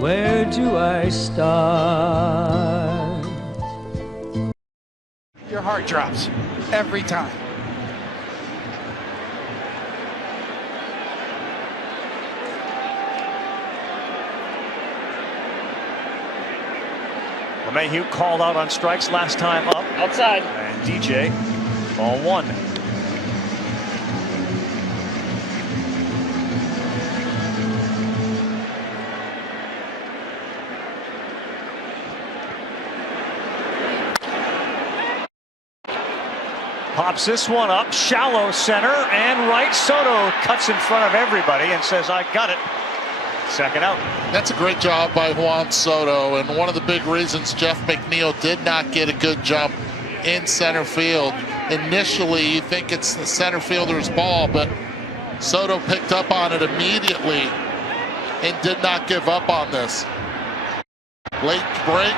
where do I start? Your heart drops every time. LeMahieu called out on strikes last time up. Outside. And DJ, ball one. Pops this one up, shallow center and right. Soto cuts in front of everybody and says, I got it. Second out. That's a great job by Juan Soto, and one of the big reasons Jeff McNeil did not get a good jump in center field. Initially, you think it's the center fielder's ball, but Soto picked up on it immediately and did not give up on this. Late break.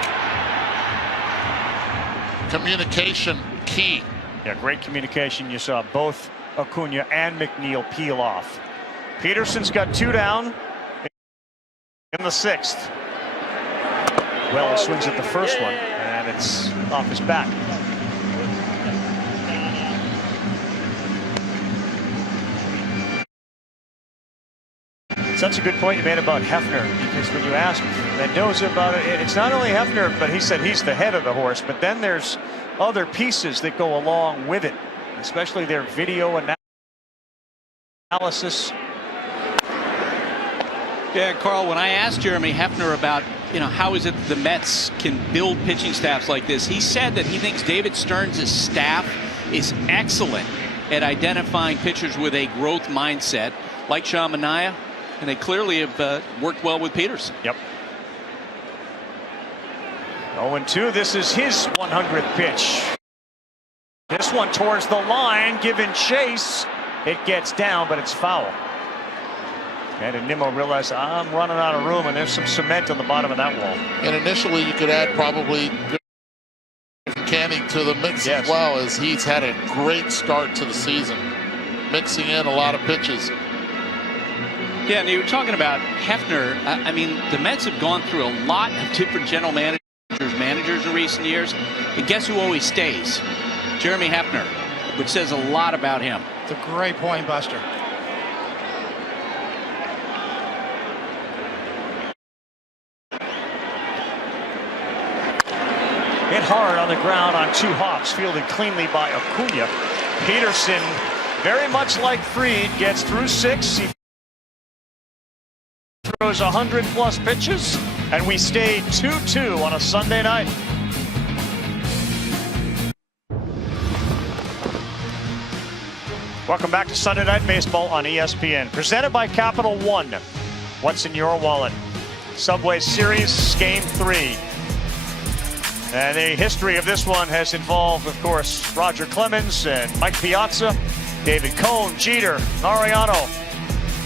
Communication key. Yeah, great communication. You saw both Acuna and McNeil peel off. Peterson's got two down in the sixth. Well, he swings at the first one, and it's off his bat. Such a good point you made about Hefner, because when you ask Mendoza about it, it's not only Hefner, but he said he's the head of the horse, but then there's other pieces that go along with it, especially their video analysis. Yeah, Carl, when I asked Jeremy Hefner about, how is it the Mets can build pitching staffs like this, he said that he thinks David Stearns' staff is excellent at identifying pitchers with a growth mindset, like Sean Manaea, and they clearly have worked well with Peterson. Yep. 0-2. This is his 100th pitch. This one towards the line, given chase. It gets down, but it's foul. And Nimmo realized, I'm running out of room, and there's some cement on the bottom of that wall. And initially, you could add probably Canning to the mix as well, as he's had a great start to the season, mixing in a lot of pitches. Yeah, and you were talking about Hefner. I mean, the Mets have gone through a lot of different general managers in recent years. And guess who always stays? Jeremy Hefner, which says a lot about him. It's a great point, Buster. Hit hard on the ground on two hops, fielded cleanly by Acuna. Peterson, very much like Fried, gets through six. He throws 100+ pitches, and we stayed 2-2 on a Sunday night. Welcome back to Sunday Night Baseball on ESPN, presented by Capital One. What's in your wallet? Subway Series Game 3. And the history of this one has involved, of course, Roger Clemens and Mike Piazza, David Cone, Jeter, Mariano,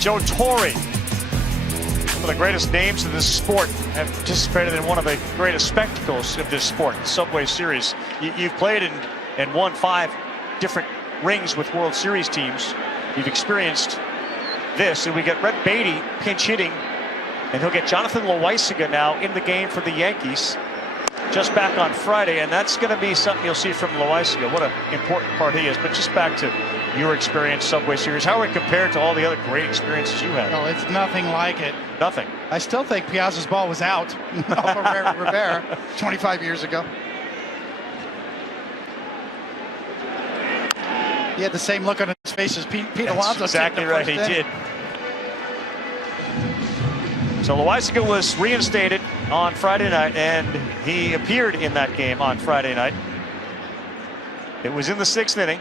Joe Torre. Some of the greatest names of this sport have participated in one of the greatest spectacles of this sport, the Subway Series. You've played and won 5 different rings with World Series teams. You've experienced this, and we get Brett Beatty pinch hitting, and he'll get Jonathan Loaisiga now in the game for the Yankees. Just back on Friday, and that's going to be something you'll see from Loaisiga. What an important part he is. But just back to your experience, Subway Series, how would it compare to all the other great experiences you had? No, it's nothing like it. Nothing. I still think Piazza's ball was out off of Rivera 25 years ago. He had the same look on his face as Pete Alonso. Exactly right, he did. So Loaisiga was reinstated on Friday night, and he appeared in that game on Friday night. It was in the 6th inning,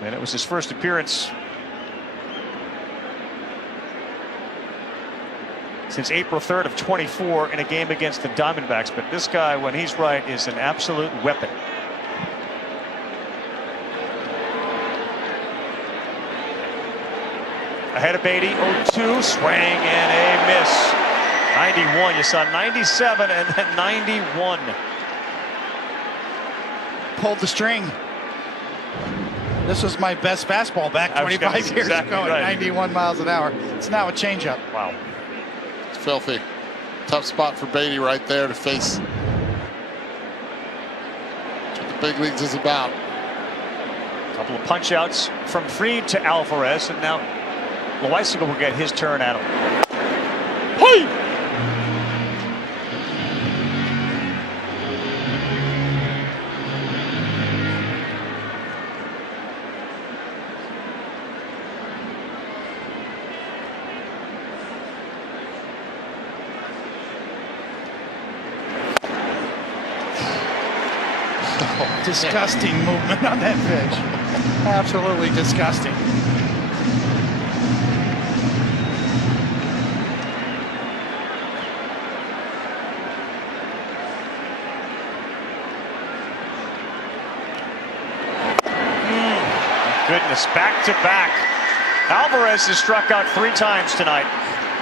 and it was his first appearance since April 3rd of 24 in a game against the Diamondbacks. But this guy, when he's right, is an absolute weapon. Ahead of Beatty, 0-2, swing and a miss. 91, you saw 97 and then 91. Pulled the string. This was my best fastball back 25 years ago at 91 miles an hour. It's now a changeup. Wow. It's filthy. Tough spot for Beatty right there to face. That's what the big leagues is about. A couple of punch outs from Fried to Alvarez, and now Loaisiga will get his turn at him. Hey! Disgusting movement on that pitch. Absolutely disgusting. Goodness, back to back. Alvarez has struck out 3 times tonight.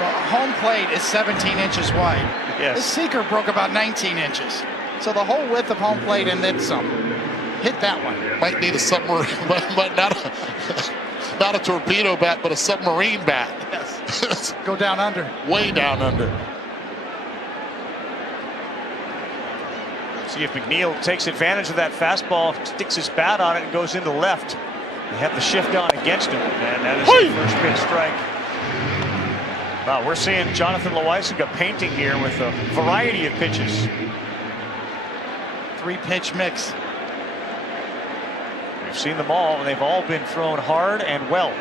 Well, home plate is 17 inches wide. Yes. His sinker broke about 19 inches. So the whole width of home plate and then some. Hit that one. Might need a submarine, but not a torpedo bat, but a submarine bat. Yes. Go down under. Way down under. See if McNeil takes advantage of that fastball, sticks his bat on it, and goes into left. They have the shift on against him, and that is the first pitch strike. Wow, we're seeing Jonathan Loaisiga painting here with a variety of pitches. 3-pitch mix. We've seen them all, and they've all been thrown hard and well.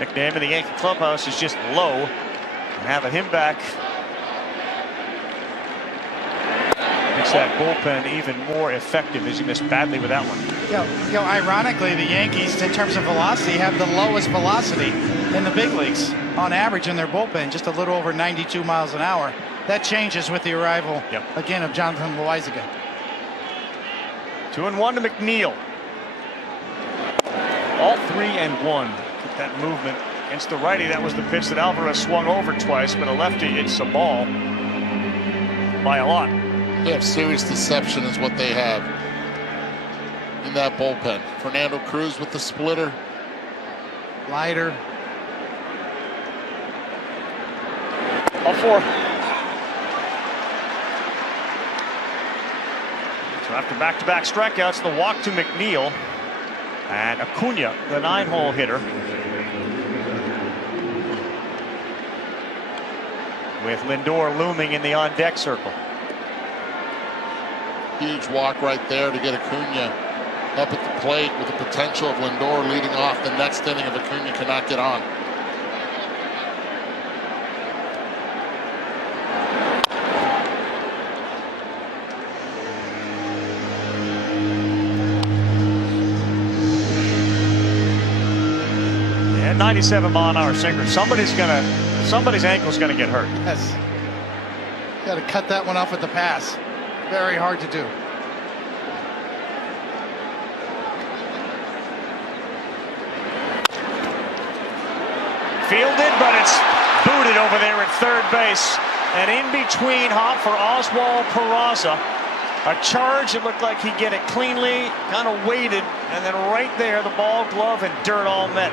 Nickname in the Yankee clubhouse is just Low, and having him back makes that bullpen even more effective, as he missed badly with that one. Ironically, the Yankees, in terms of velocity, have the lowest velocity in the big leagues on average in their bullpen, just a little over 92 miles an hour. That changes with the arrival, again, of Jonathan Loaisiga. 2-1 to McNeil. All 3-1. Get that movement against the righty. That was the pitch that Alvarez swung over twice, but a lefty, it's a ball by a lot. They have serious deception is what they have in that bullpen. Fernando Cruz with the splitter. Lighter. All 4. So after back-to-back strikeouts, the walk to McNeil. And Acuna, the 9-hole hitter, with Lindor looming in the on-deck circle. Huge walk right there to get Acuna up at the plate with the potential of Lindor leading off the next inning if Acuna cannot get on. Yeah, 97-mile-an-hour sinker. Somebody's ankle's gonna get hurt. Yes. Got to cut that one off at the pass. Very hard to do. Fielded, but it's booted over there at third base. And in between hop for Oswald Peraza. A charge, it looked like he'd get it cleanly, kind of waited, and then right there, the ball, glove, and dirt all met.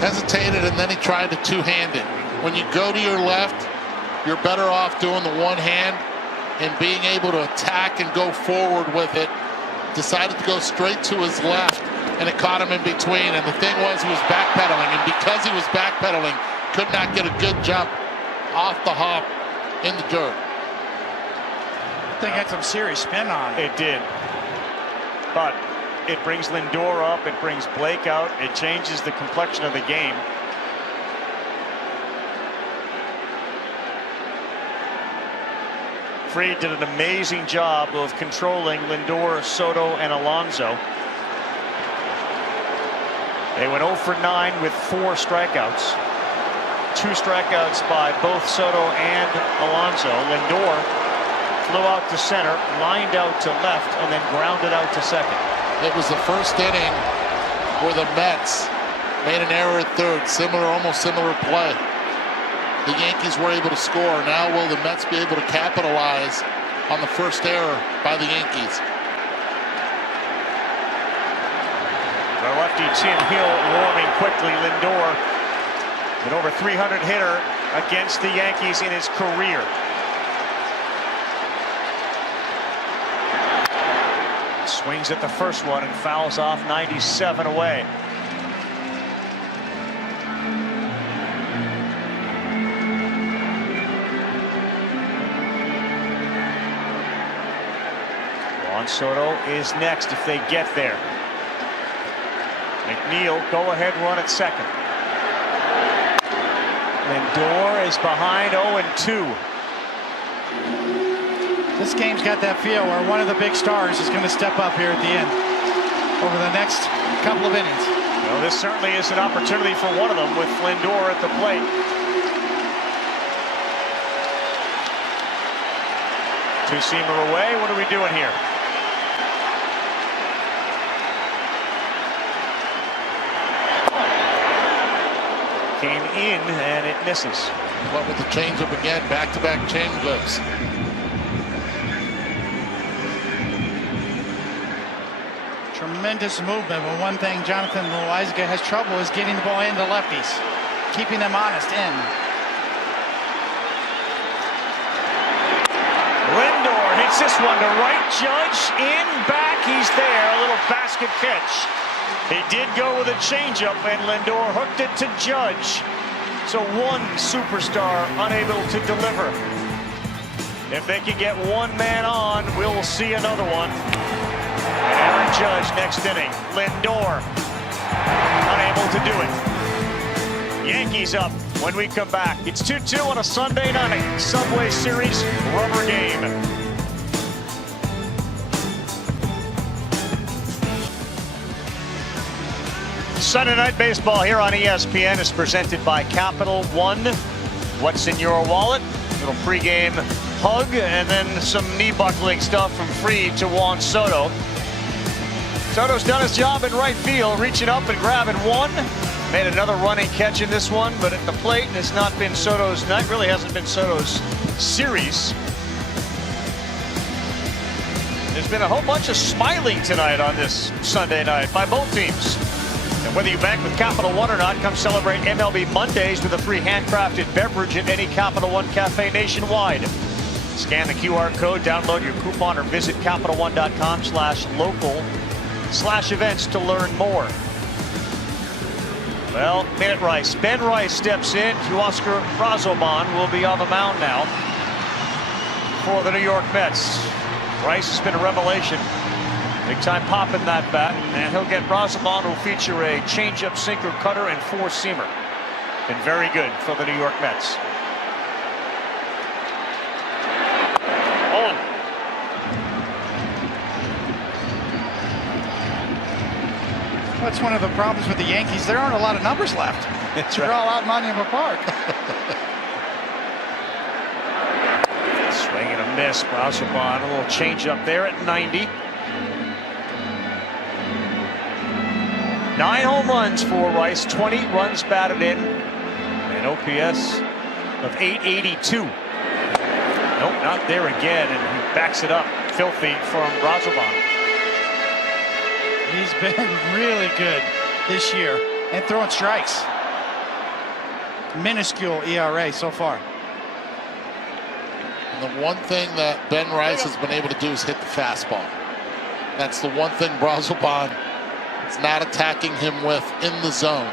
Hesitated, and then he tried to two-hand it. When you go to your left, you're better off doing the one hand and being able to attack and go forward with it. Decided to go straight to his left, and it caught him in between. And the thing was, he was backpedaling, and because he was backpedaling, could not get a good jump off the hop in the dirt. Thing had some serious spin on it. It did. But it brings Lindor up, it brings Blake out, it changes the complexion of the game. Fried did an amazing job of controlling Lindor, Soto, and Alonso. They went 0 for 9 with 4 strikeouts. 2 strikeouts by both Soto and Alonso. Lindor flew out to center, lined out to left, and then grounded out to second. It was the first inning where the Mets made an error at third. Almost similar play. the Yankees were able to score. Now will the Mets be able to capitalize on the first error by the Yankees? The lefty Tim Hill warming quickly. Lindor, an over 300 hitter against the Yankees in his career. Swings at the first one and fouls off 97 away. Juan Soto is next if they get there. McNeil, go-ahead run at second. Lindor is behind 0-2. This game's got that feel where one of the big stars is going to step up here at the end over the next couple of innings. Well, this certainly is an opportunity for one of them with Lindor at the plate. Two-seamer away. What are we doing here? Came in and it misses. What with the changeup again? Back-to-back changeups. Tremendous movement, but one thing Jonathan Loaizaga has trouble is getting the ball into lefties, keeping them honest in. Lindor hits this one to right. Judge in, back, he's there. A little basket catch. He did go with a changeup, and Lindor hooked it to Judge. So one superstar unable to deliver. If they can get one man on, we'll see another one. And Aaron Judge next inning. Lindor unable to do it. Yankees up when we come back. It's 2-2 on a Sunday night. Subway Series rubber game. Sunday Night Baseball here on ESPN is presented by Capital One. What's in your wallet? Little pregame hug and then some knee buckling stuff from Fried to Juan Soto. Soto's done his job in right field, reaching up and grabbing one. Made another running catch in this one, but at the plate, and it's not been Soto's night. Really hasn't been Soto's series. There's been a whole bunch of smiling tonight on this Sunday night by both teams. And whether you bank with Capital One or not, come celebrate MLB Mondays with a free handcrafted beverage at any Capital One cafe nationwide. Scan the QR code, download your coupon, or visit CapitalOne.com/local/events to learn more. Well, Minute Rice. Ben Rice steps in. Oscar Brazoban will be on the mound now for the New York Mets. Rice has been a revelation. Big time pop in that bat, and he'll get Brazoban, who'll feature a changeup, sinker, cutter, and four-seamer. Been very good for the New York Mets. That's one of the problems with the Yankees. There aren't a lot of numbers left. That's They're right. all out in Monument Park. Swing and a miss. Brazoban, a little changeup there at 90. 9 home runs for Rice, 20 runs batted in, an OPS of 882. Nope, not there again, and he backs it up. Filthy from Brazoban. He's been really good this year and throwing strikes. Minuscule ERA so far. And the one thing that Ben Rice has been able to do is hit the fastball. That's the one thing Brazoban is not attacking him with in the zone.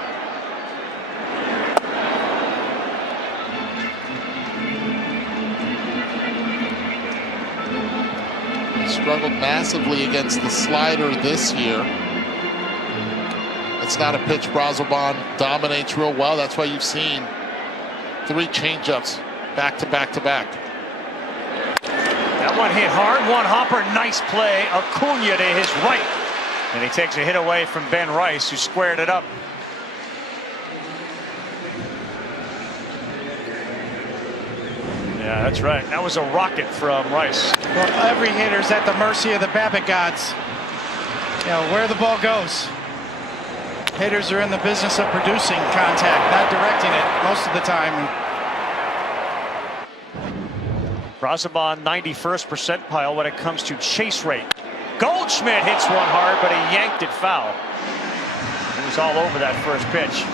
He struggled massively against the slider this year. It's not a pitch Brazoban dominates real well. That's why you've seen 3 changeups back to back to back. That one hit hard. One hopper. Nice play. Acuna to his right. And he takes a hit away from Ben Rice, who squared it up. Yeah, that's right. That was a rocket from Rice. Well, every hitter's at the mercy of the Babbitt gods. You know, where the ball goes. Hitters are in the business of producing contact, not directing it most of the time. Brazoban 91st percentile when it comes to chase rate. Goldschmidt hits one hard, but he yanked it foul. He was all over that first pitch.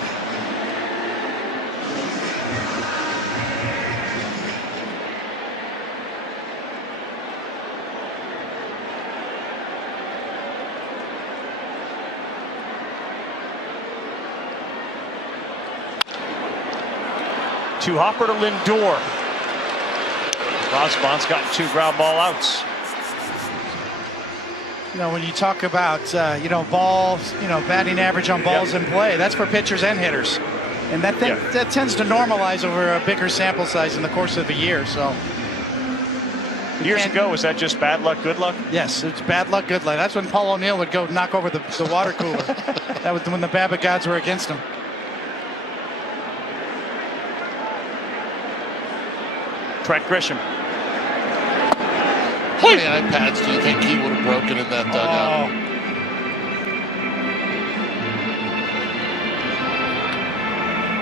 To Hopper to Lindor. Brazoban's gotten 2 ground ball outs. You know, when you talk about, balls, batting average on balls in play, that's for pitchers and hitters. And that tends to normalize over a bigger sample size in the course of a year. So years ago, was that just bad luck, good luck? Yes, it's bad luck, good luck. That's when Paul O'Neill would go knock over the water cooler. That was when the Babbitt gods were against him. Trent Grisham. How many iPads do you think he would have broken in that dugout?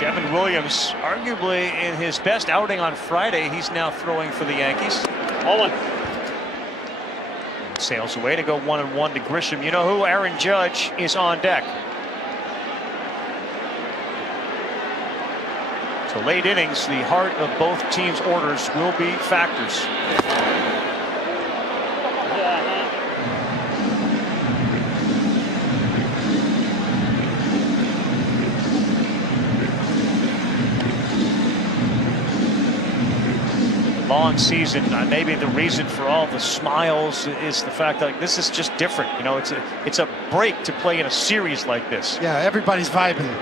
Devin Williams, arguably in his best outing on Friday, he's now throwing for the Yankees. 0-1. Sails away to go 1-1 to Grisham. You know who? Aaron Judge is on deck. So late innings, the heart of both teams' orders will be factors. Long season, maybe the reason for all the smiles is the fact that this is just different. You know, it's a break to play in a series like this. Yeah, everybody's vibing,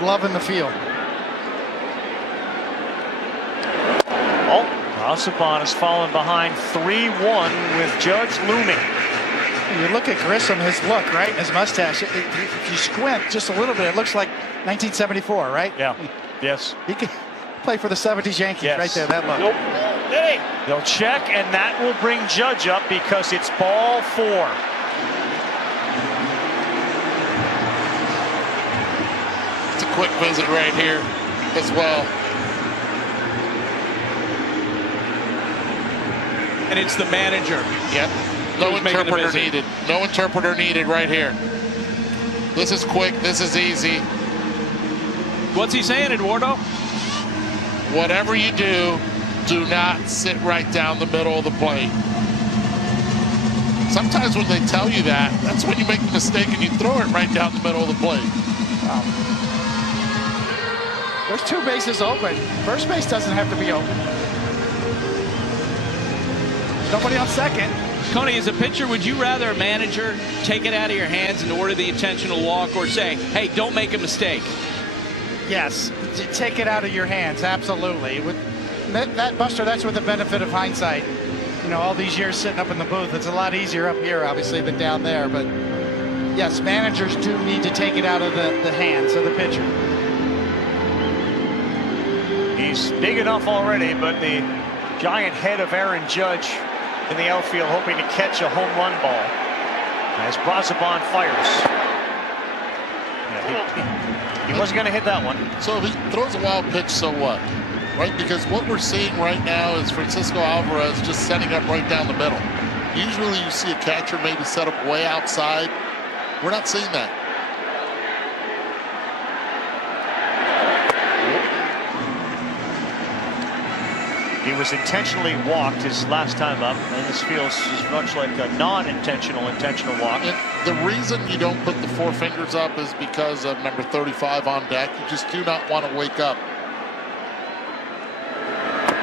loving the field. Brazoban has fallen behind 3-1 with Judge looming. You look at Grisham, his look, right? His mustache. If you squint just a little bit, it looks like 1974, right? Yeah. Yes. He could play for the 70s Yankees right there, that look. Nope. They'll check, and that will bring Judge up because it's ball 4. It's a quick visit right here as well. And it's the manager. Yep. No interpreter needed. No interpreter needed right here. This is quick. This is easy. What's he saying, Eduardo? Whatever you do, do not sit right down the middle of the plate. Sometimes when they tell you that, that's when you make the mistake and you throw it right down the middle of the plate. Wow. There's 2 bases open. First base doesn't have to be open. Nobody on second. Coney, as a pitcher, would you rather a manager take it out of your hands and order the intentional walk, or say, hey, don't make a mistake? Yes, take it out of your hands, absolutely. That Buster, that's with the benefit of hindsight. You know, all these years sitting up in the booth, it's a lot easier up here, obviously, than down there. But yes, managers do need to take it out of the hands of the pitcher. He's big enough already, but the giant head of Aaron Judge in the outfield hoping to catch a home run ball as Brazoban fires. Yeah, he wasn't going to hit that one. So if he throws a wild pitch, so what? Right? Because what we're seeing right now is Francisco Alvarez just setting up right down the middle. Usually you see a catcher maybe set up way outside. We're not seeing that. He was intentionally walked his last time up, and this feels as much like a non-intentional walk. And the reason you don't put the 4 fingers up is because of number 35 on deck. You just do not want to wake up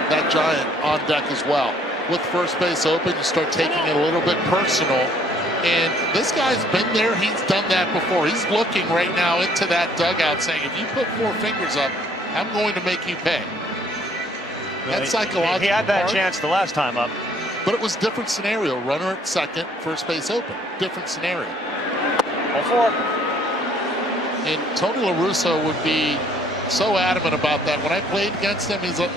that giant on deck as well. With first base open, you start taking it a little bit personal. And this guy's been there. He's done that before. He's looking right now into that dugout saying, if you put 4 fingers up, I'm going to make you pay. That's psychological. He had that part. chance the last time up. But it was different scenario. Runner at second, first base open. Different scenario. All 4. And Tony La Russa would be so adamant about that. When I played against him, he's like,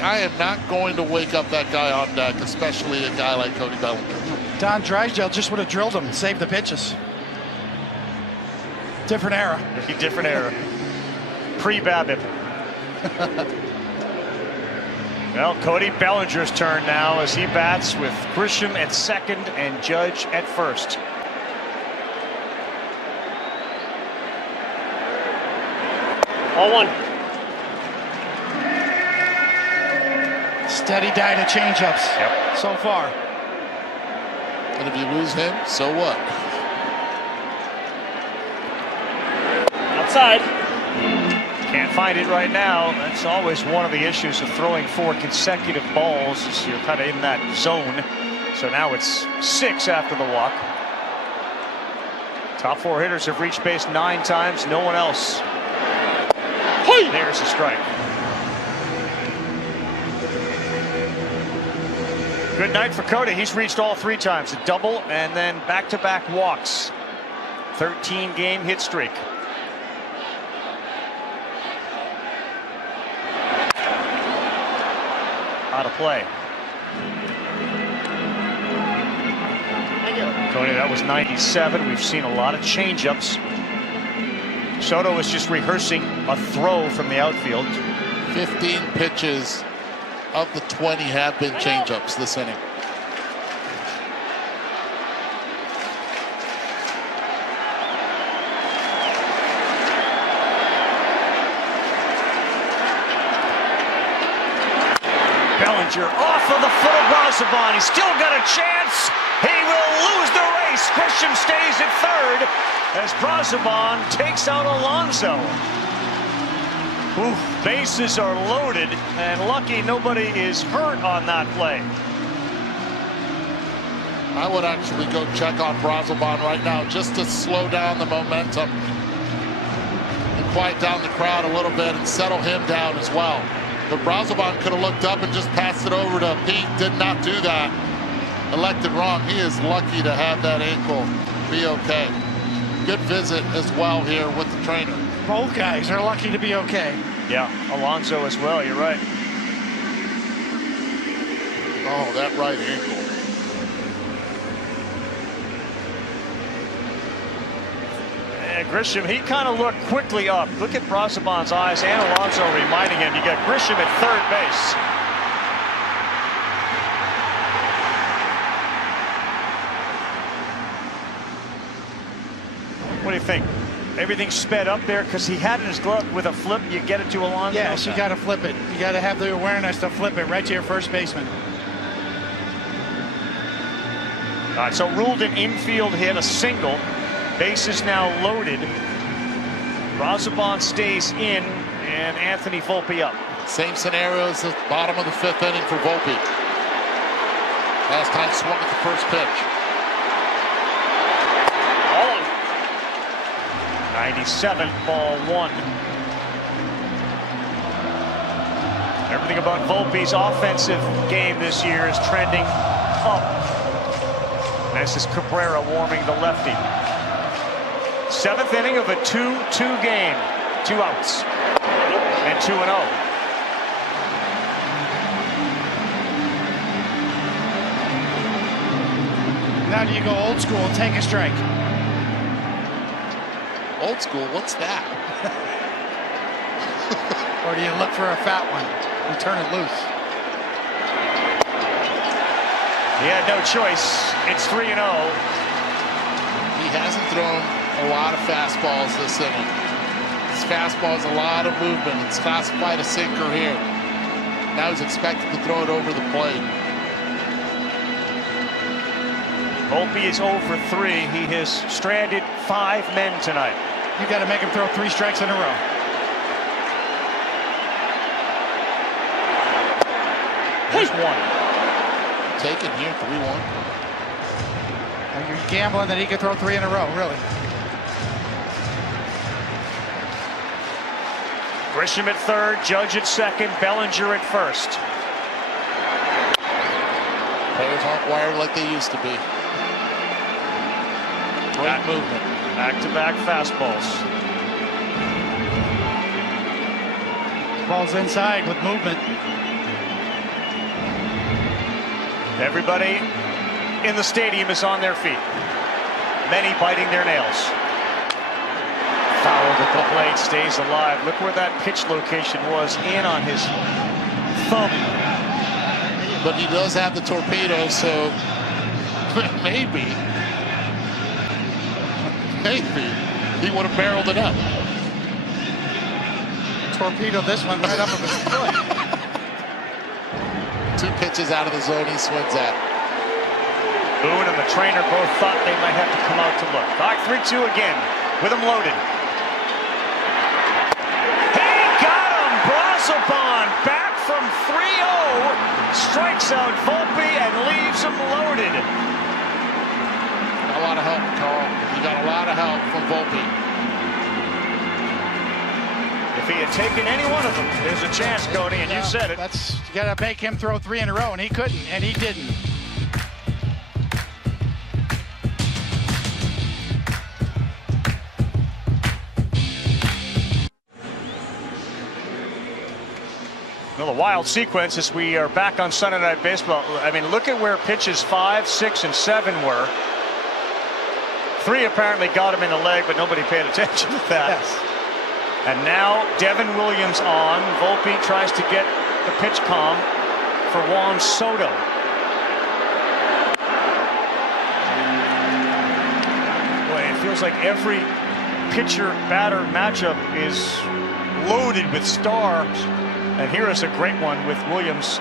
I am not going to wake up that guy on deck, especially a guy like Cody Bellinger. Don Drysdale just would have drilled him and saved the pitches. Different era. Different era. Pre-Babbitt. Well, Cody Bellinger's turn now as he bats with Grisham at second and Judge at first. All one. Steady diet of changeups so far. And if you lose him, so what? Outside. Can't find it right now. That's always one of the issues of throwing 4 consecutive balls. Is you're kind of in that zone. So now it's 6 after the walk. Top 4 hitters have reached base 9 times. No one else. Hey! There's a strike. Good night for Cody. He's reached all 3 times. A double and then back-to-back walks. 13-game hit streak. Out of play. Cody, that was 97. We've seen a lot of changeups. Soto was just rehearsing a throw from the outfield. 15 pitches of the 20 have been changeups this inning. Bellinger off of the foot of Brazoban. He's still got a chance. He will lose the race. Grisham stays at third as Brazoban takes out Alonso. Ooh, bases are loaded and lucky nobody is hurt on that play. I would actually go check on Brazoban right now just to slow down the momentum and quiet down the crowd a little bit and settle him down as well. But Brazoban could have looked up and just passed it over to Pete. Did not do that. Elected wrong. He is lucky to have that ankle be okay. Good visit as well here with the trainer. Both guys are lucky to be okay. Yeah, Alonso as well. You're right. Oh, that right ankle. Grisham, he kind of looked quickly up. Look at Brazoban's eyes and Alonso reminding him. You got Grisham at third base. What do you think? Everything sped up there because he had in his glove with a flip. You get it to Alonso. Yes, you got to flip it. You got to have the awareness to flip it right to your first baseman. All right, so ruled an infield hit, a single. Bases now loaded. Brazoban stays in, and Anthony Volpe up. Same scenario as the bottom of the 5th inning for Volpe. Last time swung at the first pitch. 97, ball 1. Everything about Volpe's offensive game this year is trending up. This is Cabrera warming the lefty. 7th inning of a 2-2 game. 2 outs. And 2-0. Now do you go old school and take a strike? Old school, what's that? Or do you look for a fat one and turn it loose? He had no choice. It's 3-0. He hasn't thrown a lot of fastballs this inning. His fastball is a lot of movement. It's classified a sinker here. Now he's expected to throw it over the plate. Volpe is 0 for 3. He has stranded 5 men tonight. You got to make him throw 3 strikes in a row. There's 1. Taken here, 3-1. And you're gambling that he could throw 3 in a row, really. Grisham at third, Judge at second, Bellinger at first. Players aren't wired like they used to be. Great movement. Back-to-back fastballs. Ball's inside with movement. Everybody in the stadium is on their feet. Many biting their nails. Fouled at the plate, stays alive. Look where that pitch location was, in on his thumb. But he does have the torpedo, so maybe he would have barreled it up. Torpedo this one right up of his foot. 2 pitches out of the zone he swings at. Boone and the trainer both thought they might have to come out to look. All right, 3-2 again with him loaded. He got him! Brazoban back from 3-0. Strikes out Volpe and leaves him loaded. A lot of help, Carl. You got a lot of help from Volpe. If he had taken any one of them, there's a chance, Cody, and you said it. You got to make him throw 3 in a row, and he couldn't, and he didn't. Well, a wild sequence as we are back on Sunday Night Baseball. I mean, look at where pitches 5, 6, and 7 were. 3 apparently got him in the leg, but nobody paid attention to that. Yes. And now Devin Williams on. Volpe tries to get the pitch calm for Juan Soto. Boy, it feels like every pitcher-batter matchup is loaded with stars. And here is a great one with Williams,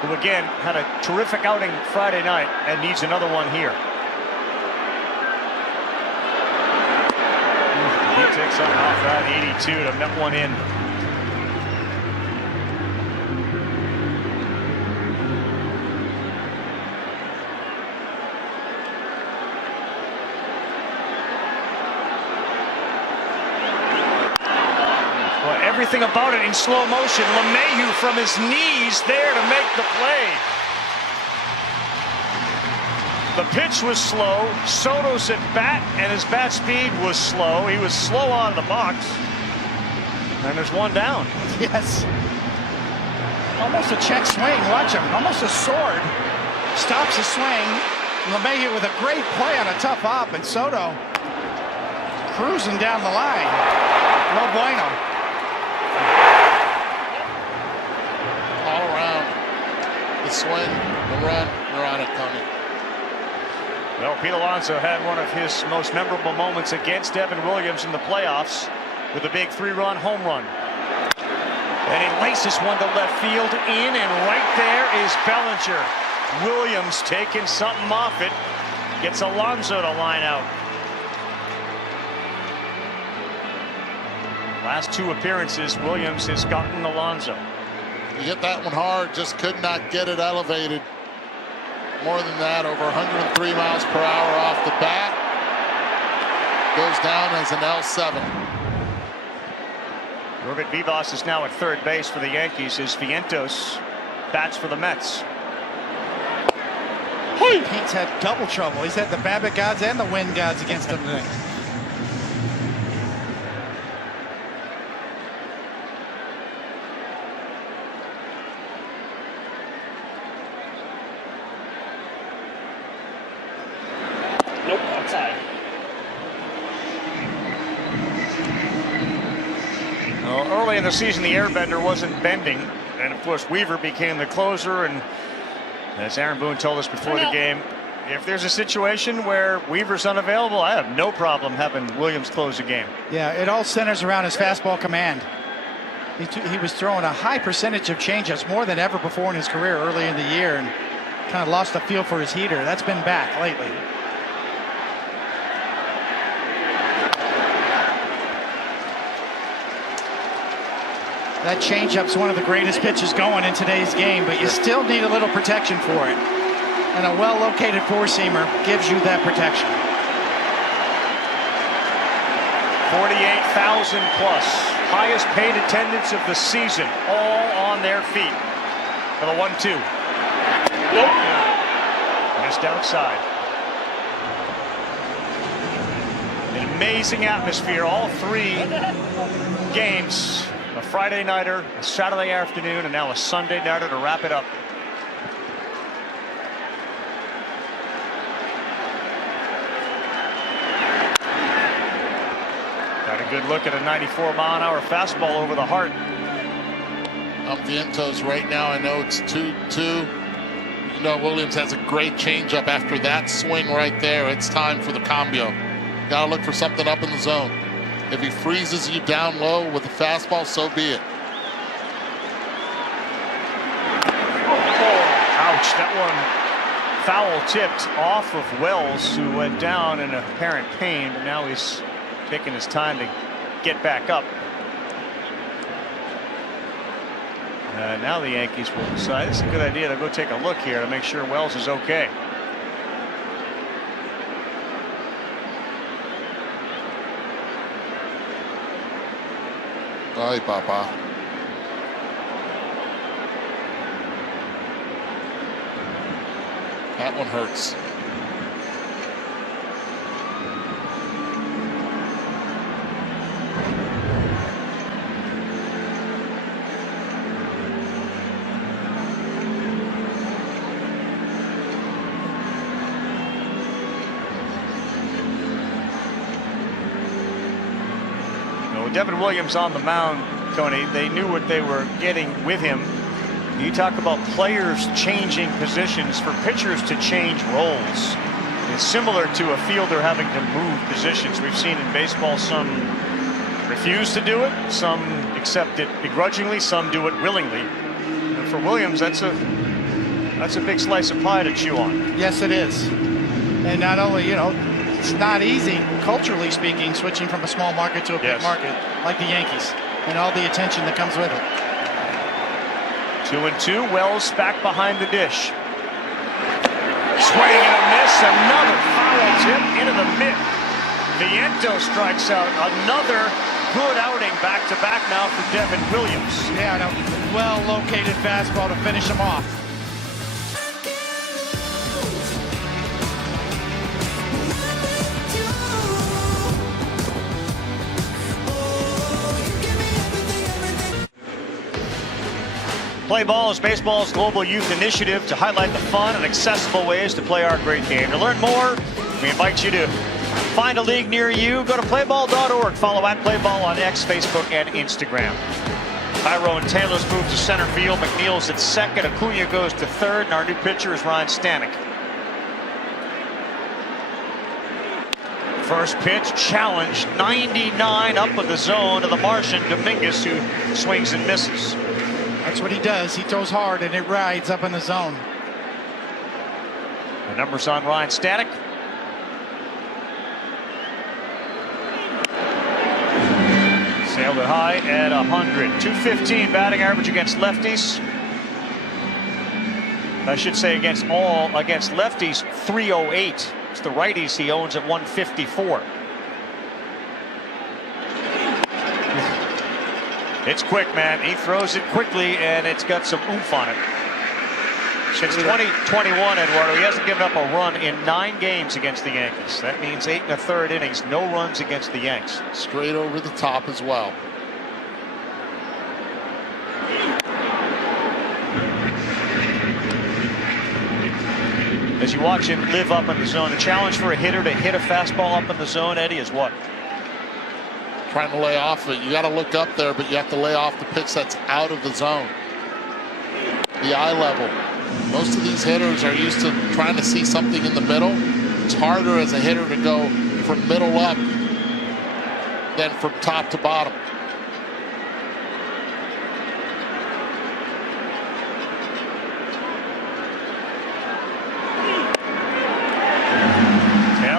who again had a terrific outing Friday night and needs another one here. He takes something off that 82 to net one in. Well, everything about it in slow motion. LeMahieu from his knees there to make the play. The pitch was slow. Soto's at bat, and his bat speed was slow. He was slow out of the box. And there's one down. Yes. Almost a check swing. Watch him. Almost a sword. Stops the swing. LeMahieu with a great play on a tough op, and Soto cruising down the line. No bueno. All around. The swing, the run, they're on it, Tony. Well, Pete Alonso had one of his most memorable moments against Devin Williams in the playoffs with a big 3-run home run. And he laces one to left field in, and right there is Bellinger. Williams taking something off it. Gets Alonso to line out. Last 2 appearances, Williams has gotten Alonso. You hit that one hard, just could not get it elevated. More than that, over 103 miles per hour off the bat. Goes down as an L7. Robert Vivas is now at third base for the Yankees as Vientos bats for the Mets. Pete's had double trouble. He's had the Babbitt gods and the wind gods against him today. Nope, outside. Well, early in the season, the airbender wasn't bending, and of course Weaver became the closer. And as Aaron Boone told us before the game, if there's a situation where Weaver's unavailable, I have no problem having Williams close the game. Yeah, it all centers around his fastball command. He was throwing a high percentage of changeups, more than ever before in his career early in the year, and kind of lost the feel for his heater. That's been back lately. That changeup's one of the greatest pitches going in today's game, but you still need a little protection for it. And a well-located four-seamer gives you that protection. 48,000 plus, highest paid attendance of the season, all on their feet for the 1-2. Nope. Missed outside. An amazing atmosphere, all 3 games. A Friday nighter, a Saturday afternoon, and now a Sunday nighter to wrap it up. Got a good look at a 94-mile-an-hour fastball over the heart. Vientos right now. I know it's 2-2. You know, Williams has a great changeup after that swing right there. It's time for the cambio. Got to look for something up in the zone. If he freezes you down low with a fastball, so be it. Ouch, that one foul tipped off of Wells, who went down in apparent pain, but now he's taking his time to get back up. Now the Yankees will decide. It's a good idea to go take a look here to make sure Wells is okay. Ay, Papa. That one hurts. Devin Williams on the mound, Tony. They knew what they were getting with him. You talk about players changing positions, for pitchers to change roles. It's similar to a fielder having to move positions. We've seen in baseball some refuse to do it, some accept it begrudgingly, some do it willingly. And for Williams, that's a big slice of pie to chew on. Yes, it is. And not only, you know, it's not easy, culturally speaking, switching from a small market to a big market like the Yankees, and all the attention that comes with it. 2-2. Wells back behind the dish. Swing and a miss. Another foul tip into the mitt. Vientos strikes out. Another good outing back to back now for Devin Williams. Yeah, and a well-located fastball to finish him off. Play Ball is baseball's global youth initiative to highlight the fun and accessible ways to play our great game. To learn more, we invite you to find a league near you. Go to playball.org. Follow at Playball on X, Facebook, and Instagram. Tyrone Taylor's moved to center field. McNeil's at second. Acuna goes to third. And our new pitcher is Ryan Stanek. First pitch challenged, 99 up in the zone to the Martian Dominguez, who swings and misses. That's what he does. He throws hard and it rides up in the zone. The numbers on Ryan Stanek. Sailed it high at 100. 215 batting average against lefties. I should say against lefties, 308. It's the righties he owns at 154. It's quick, man. He throws it quickly, and it's got some oomph on it. Since 2021, Eduardo, he hasn't given up a run in 9 games against the Yankees. That means 8 1/3 innings, no runs against the Yanks. Straight over the top as well. As you watch him live up in the zone, the challenge for a hitter to hit a fastball up in the zone, Eddie, is what? Trying to lay off it. You got to look up there, but you have to lay off the pitch that's out of the zone. The eye level. Most of these hitters are used to trying to see something in the middle. It's harder as a hitter to go from middle up than from top to bottom.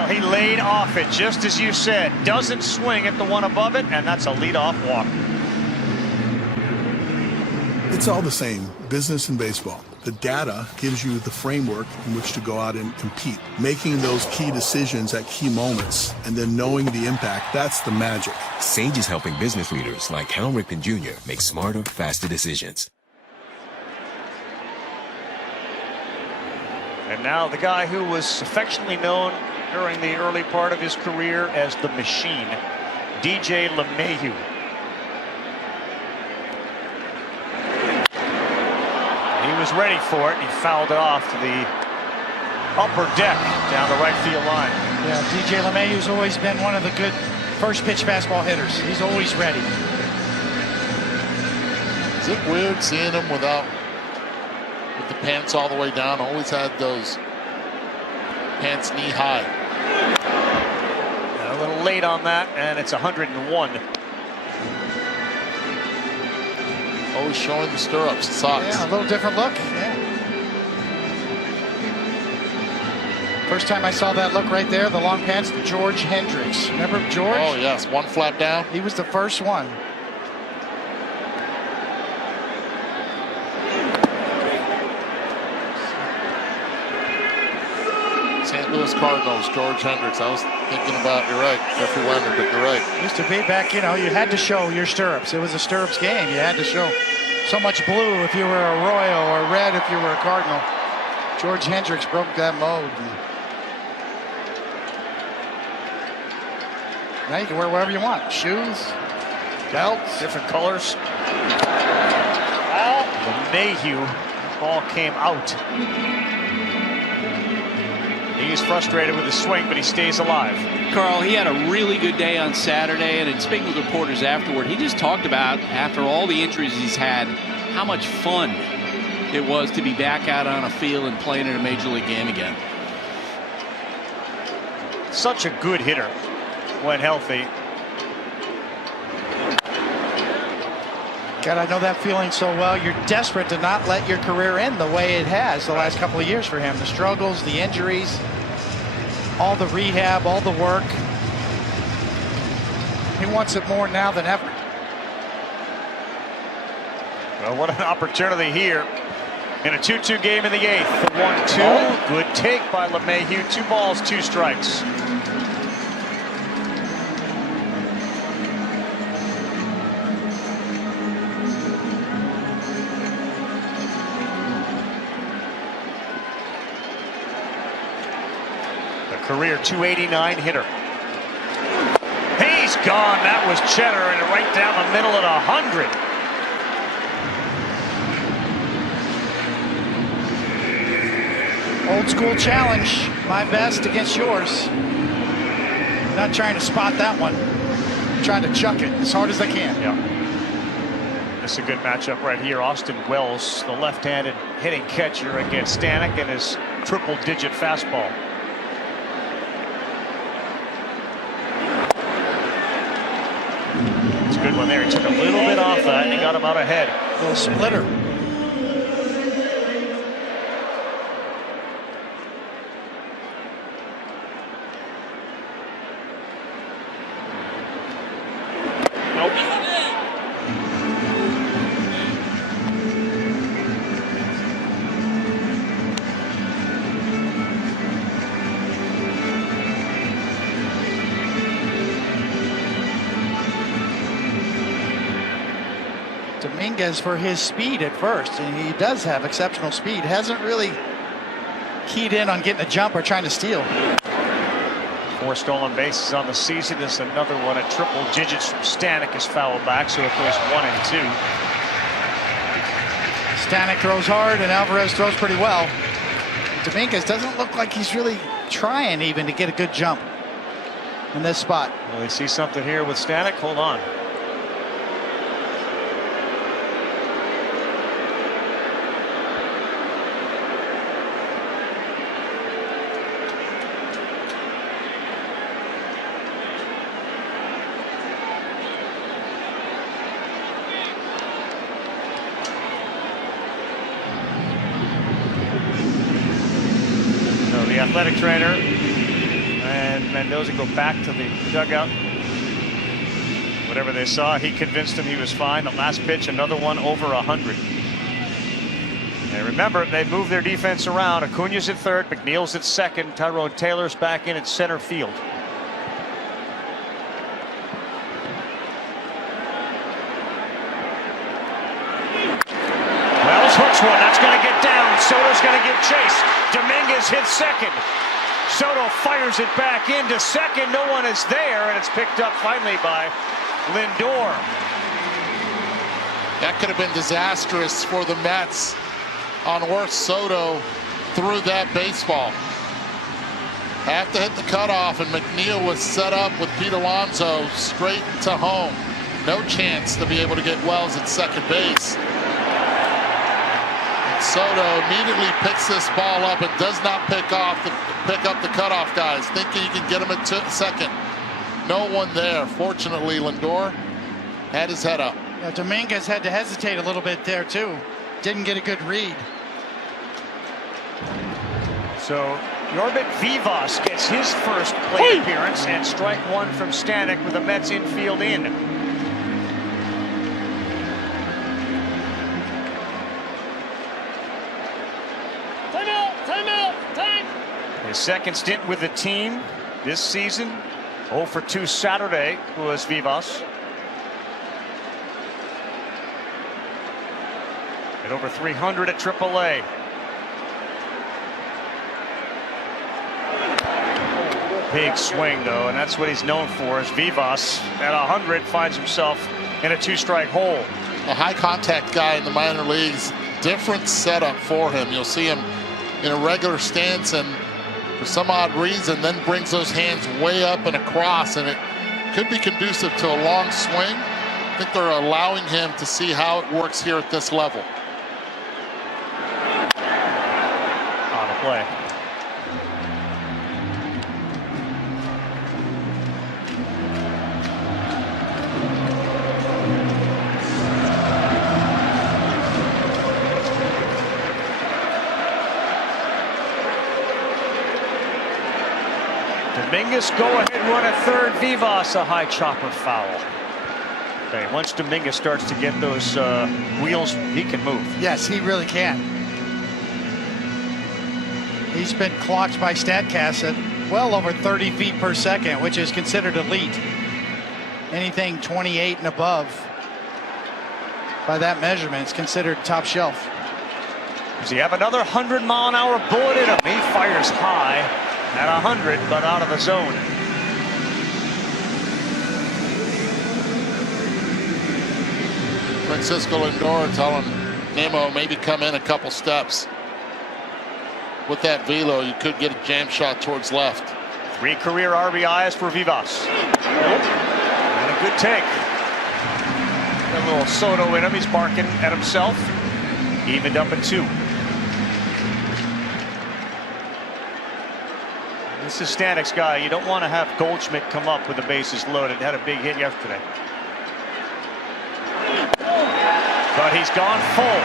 He laid off it, just as you said. Doesn't swing at the one above it, and that's a leadoff walk. It's all the same, business and baseball. The data gives you the framework in which to go out and compete. Making those key decisions at key moments and then knowing the impact, that's the magic. Sage is helping business leaders like Hal Ripken Jr. make smarter, faster decisions. And now the guy who was affectionately known during the early part of his career as the Machine, DJ LeMahieu. He was ready for it, and he fouled it off to the upper deck down the right field line. Yeah, DJ LeMahieu's always been one of the good first pitch fastball hitters. He's always ready. Is it weird seeing him with the pants all the way down? Always had those pants knee high. A little late on that, and it's 101. Always showing the stirrups, socks. Yeah, a little different look. Yeah. First time I saw that look right there, the long pants, George Hendricks. Remember George? Oh yes, one flap down. He was the first one. St. Louis Cardinals, George Hendricks. I was thinking about, you're right, Jeffrey Wagner, but you're right. Used to be back, you had to show your stirrups. It was a stirrups game. You had to show so much blue if you were a Royal or red if you were a Cardinal. George Hendricks broke that mode. Now you can wear whatever you want. Shoes, belts. Different colors. Well, Mayhew, ball came out. He's frustrated with his swing, but he stays alive. Carl, he had a really good day on Saturday, and in speaking with reporters afterward, he just talked about, after all the injuries he's had, how much fun it was to be back out on a field and playing in a major league game again. Such a good hitter when healthy. God, I know that feeling so well. You're desperate to not let your career end the way it has the last couple of years for him. The struggles, the injuries, all the rehab, all the work. He wants it more now than ever. Well, what an opportunity here in a 2-2 game in the 8th. The 1-2. Good take by LeMahieu. 2 balls, 2 strikes. Career 289 hitter. He's gone. That was Cheddar, and right down the middle at 100. Old school challenge. My best against yours. Not trying to spot that one. I'm trying to chuck it as hard as I can. Yeah. This is a good matchup right here. Austin Wells, the left-handed hitting catcher against Stanek and his triple-digit fastball. It's a good one there. He took a little bit off that and he got him out ahead. A little splitter. Dominguez for his speed at first, and he does have exceptional speed. Hasn't really keyed in on getting a jump or trying to steal. 4 stolen bases on the season. This is another one at triple digits from Stanek is foul back, so it goes 1 and 2. Stanek throws hard and Alvarez throws pretty well. Dominguez doesn't look like he's really trying even to get a good jump in this spot. Well, we see something here with Stanek. Hold on. Athletic trainer and Mendoza go back to the dugout. Whatever they saw, he convinced him he was fine. The last pitch, another one over 100. And remember, they moved their defense around. Acuña's at third, McNeil's at second, Tyrone Taylor's back in at center field. Wells hooks one. That's going to get down. Soto's going to give chase. Dominguez hits second. Soto fires it back into second. No one is there, and it's picked up finally by Lindor. That could have been disastrous for the Mets on worse. Soto threw that baseball. Have to hit the cutoff, and McNeil was set up with Pete Alonso straight to home. No chance to be able to get Wells at second base. Soto immediately picks this ball up and does not pick up the cutoff guys, thinking he can get him at second. No one there. Fortunately, Lindor had his head up. Yeah, Dominguez had to hesitate a little bit there too. Didn't get a good read. So Yorbit Vivas gets his first plate appearance, and strike one from Stanek with the Mets infield in. Time. His second stint with the team this season. 0 for 2 Saturday was Vivas. At over 300 at AAA. Big swing though, and that's what he's known for, is Vivas at 100 finds himself in a 2-strike hole. A high contact guy in the minor leagues. Different setup for him. You'll see him in a regular stance and for some odd reason then brings those hands way up and across, and it could be conducive to a long swing. I think they're allowing him to see how it works here at this level. On the play. Dominguez go ahead run at third. Vivas a high chopper foul. Okay, once Dominguez starts to get those wheels, he can move. Yes, he really can. He's been clocked by StatCast at well over 30 feet per second, which is considered elite. Anything 28 and above by that measurement is considered top shelf. Does he have another 100-mile-an-hour bullet in him? He fires high at 100, but out of the zone. Francisco Lindor telling Nemo maybe come in a couple steps. With that velo, you could get a jam shot towards left. 3 career RBIs for Vivas. And a good take. A little Soto in him. He's barking at himself. Evened up at 2. This is Stanek's guy. You don't want to have Goldschmidt come up with the bases loaded. Had a big hit yesterday. But he's gone full.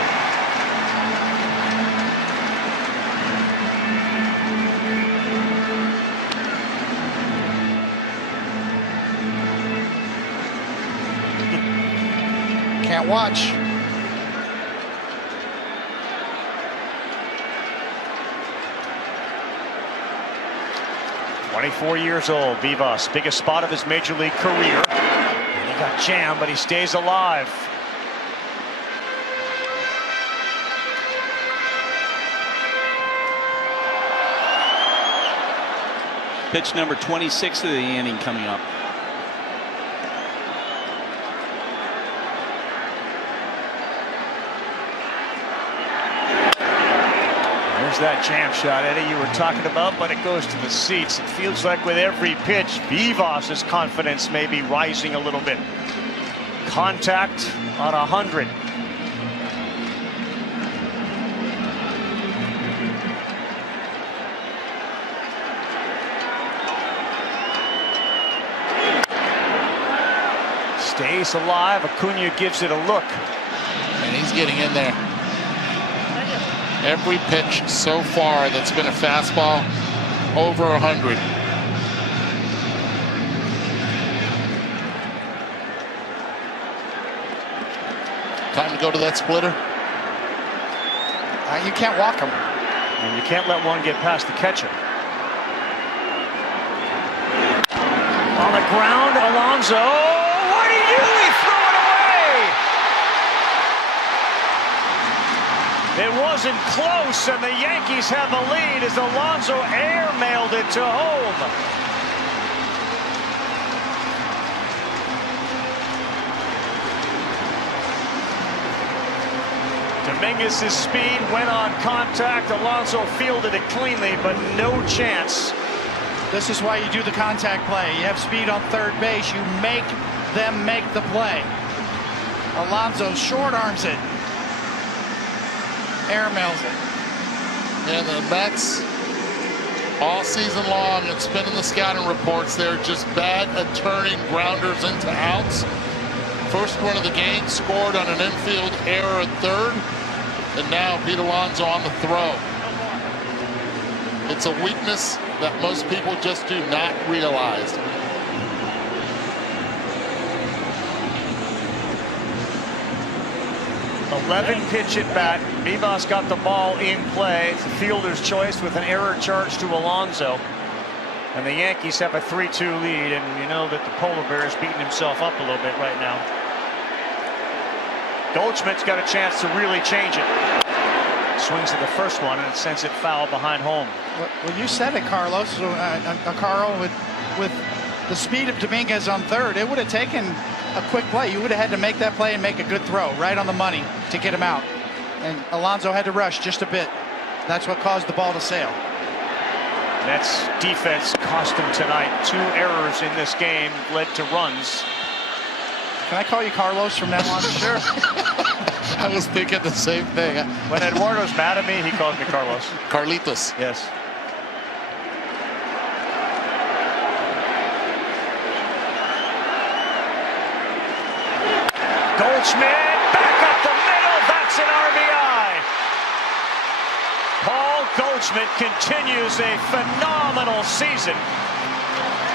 Can't watch. .24 years old, Vivas, biggest spot of his major league career. And he got jammed, but he stays alive. Pitch number 26 of the inning coming up. There's that jam shot, Eddie, you were talking about, but it goes to the seats. It feels like with every pitch, Vivas' confidence may be rising a little bit. Contact on 100. Stays alive. Acuna gives it a look. And he's getting in there. Every pitch so far that's been a fastball over 100. Time to go to that splitter. You can't walk him. And you can't let one get past the catcher. On the ground, Alonso. What did he do? He threw it away. It wasn't close, and the Yankees have the lead as Alonso air-mailed it to home. Dominguez's speed went on contact. Alonso fielded it cleanly, but no chance. This is why you do the contact play. You have speed on third base. You make them make the play. Alonso short arms it. Air mails it. And the Mets, all season long, it's been in the scouting reports, they're just bad at turning grounders into outs. First run of the game scored on an infield error at third, and now Pete Alonso on the throw. It's a weakness that most people just do not realize. Pitch at bat. Vivas got the ball in play. It's the fielder's choice with an error charge to Alonso. And the Yankees have a 3-2 lead, and you know that the Polar Bear is beating himself up a little bit right now. Goldschmidt's got a chance to really change it. Swings at the first one and it sends it foul behind home. Well, you said it, Carlos. Carl, with the speed of Dominguez on third, it would have taken a quick play. You would have had to make that play and make a good throw right on the money to get him out. And Alonso had to rush just a bit. That's what caused the ball to sail. Mets defense cost him tonight. 2 errors in this game led to runs. Can I call you Carlos from now on? Sure. I was thinking the same thing. When Eduardo's mad at me, he calls me Carlos. Carlitos. Yes. Goldschmidt back up the middle. That's an RBI. Paul Goldschmidt continues a phenomenal season.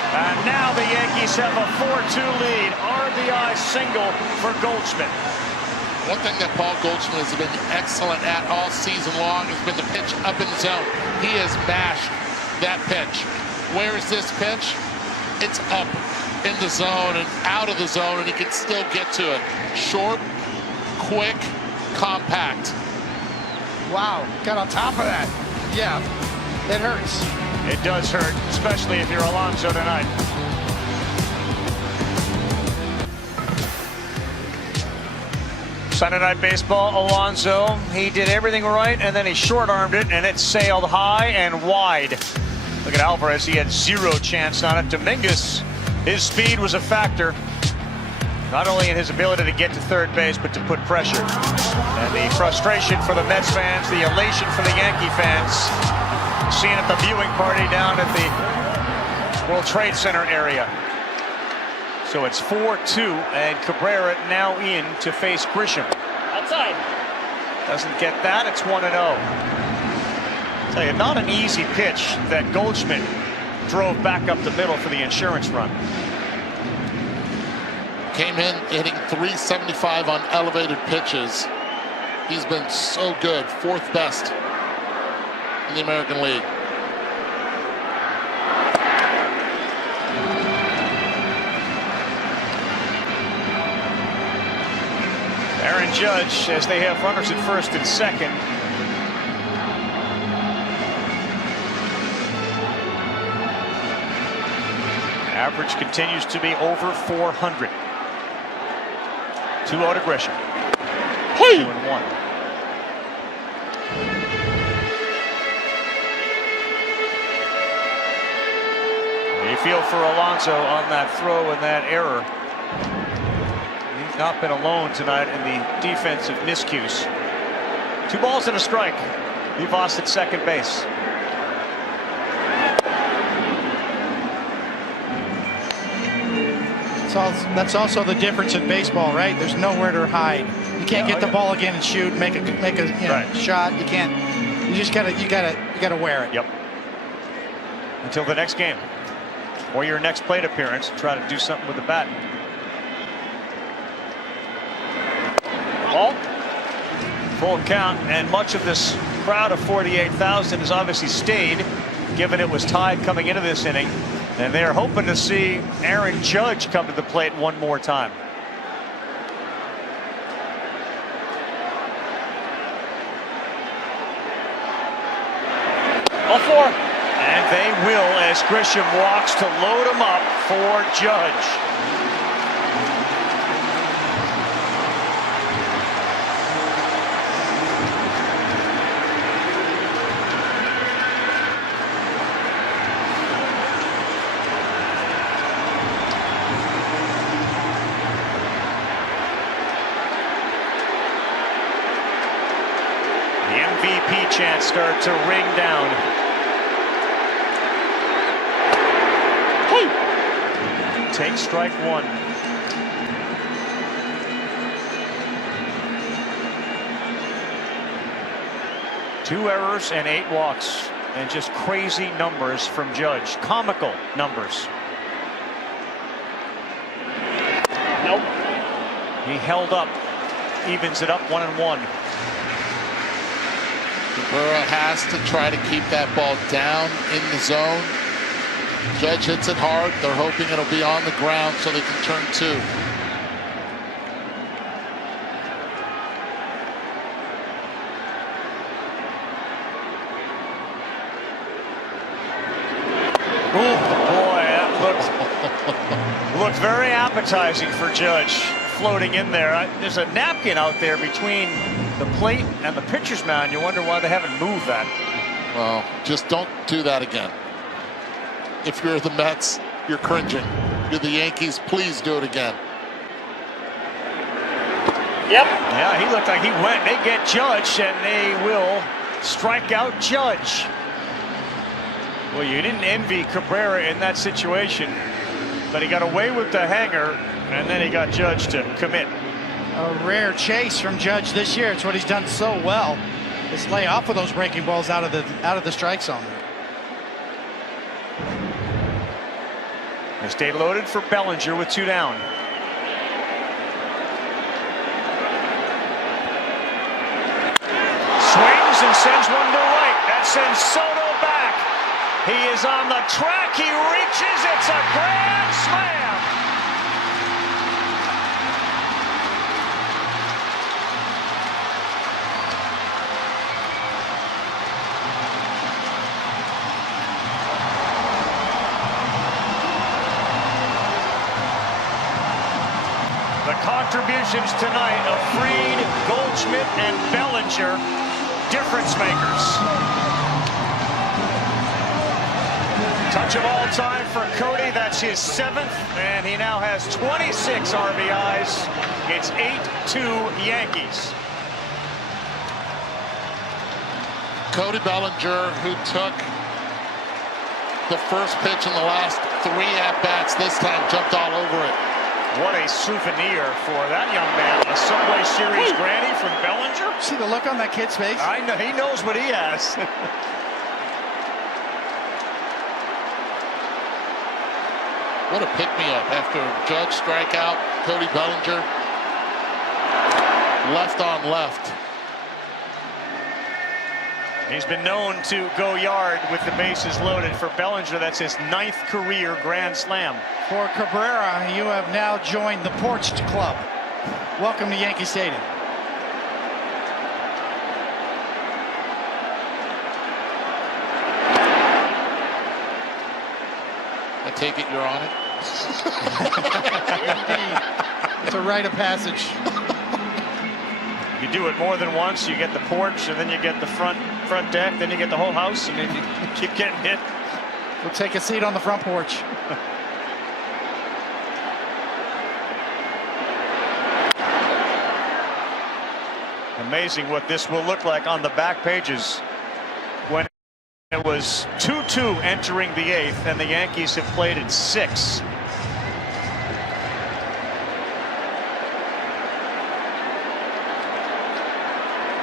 And now the Yankees have a 4-2 lead. RBI single for Goldschmidt. One thing that Paul Goldschmidt has been excellent at all season long has been the pitch up in the zone. He has mashed that pitch. Where is this pitch? It's up in the zone and out of the zone, and he can still get to it. Short, quick, compact. Wow, got on top of that. Yeah, it hurts. It does hurt, especially if you're Alonso tonight. Sunday Night Baseball, Alonso, he did everything right, and then he short-armed it, and it sailed high and wide. Look at Alvarez, he had 0 chance on it. Dominguez, his speed was a factor, not only in his ability to get to third base, but to put pressure. And the frustration for the Mets fans, the elation for the Yankee fans, seen at the viewing party down at the World Trade Center area. So it's 4-2, and Cabrera now in to face Grisham. Outside. Doesn't get that, it's 1-0. Tell you, not an easy pitch that Goldschmidt drove back up the middle for the insurance run. Came in hitting .375 on elevated pitches. He's been so good, 4th best in the American League. Aaron Judge, as they have runners at first and second. Average continues to be over 400. 2-0 to Grisham. 2-1. You feel for Alonso on that throw and that error. He's not been alone tonight in the defensive miscues. 2 balls and a strike. Vivas at second base. That's also the difference in baseball, right? There's nowhere to hide. You can't get the ball again and shoot, make a Right. shot. You can't. You just gotta wear it. Yep. Until the next game or your next plate appearance, try to do something with the bat. Ball. Full count, and much of this crowd of 48,000 has obviously stayed, given it was tied coming into this inning. And they're hoping to see Aaron Judge come to the plate one more time. All 4. And they will, as Grisham walks to load him up for Judge. The MVP chants start to ring down. Take strike one. Two errors and 8 walks, and just crazy numbers from Judge. Comical numbers. Nope. He held up, evens it up 1-1. Cabrera has to try to keep that ball down in the zone. Judge hits it hard. They're hoping it'll be on the ground so they can turn 2. Oh boy, that looked very appetizing for Judge, floating in there. There's a napkin out there between the plate and the pitcher's mound. You wonder why they haven't moved that. Well, just don't do that again. If you're the Mets, you're cringing. You're the Yankees, please do it again. Yep. Yeah, he looked like he went. They get Judge, and they will strike out Judge. Well, you didn't envy Cabrera in that situation, but he got away with the hanger, and then he got Judge to commit. A rare chase from Judge this year. It's what he's done so well, is lay off of those breaking balls out of the strike zone. They stay loaded for Bellinger with 2 down. Swings and sends one to right. That sends Soto back. He is on the track. He reaches. It's a grand slam. The contributions tonight of Fried, Goldschmidt, and Bellinger, difference makers. Touch of all time for Cody. That's his 7th, and he now has 26 RBIs. It's 8-2 Yankees. Cody Bellinger, who took the first pitch in the last 3 at-bats, this time jumped all over it. What a souvenir for that young man. A Subway Series granny from Bellinger. See the look on that kid's face? I know, he knows what he has. What a pick-me-up after Judge strikeout. Cody Bellinger left on left. He's been known to go yard with the bases loaded. For Bellinger, that's his 9th career grand slam. For Cabrera, you have now joined the Porched Club. Welcome to Yankee Stadium. I take it you're on it? Indeed. It's a rite of passage. You do it more than once, you get the porch, and then you get the front deck, then you get the whole house, and if you keep getting hit. We'll take a seat on the front porch. Amazing what this will look like on the back pages when it was 2-2 entering the 8th, and the Yankees have played in 6.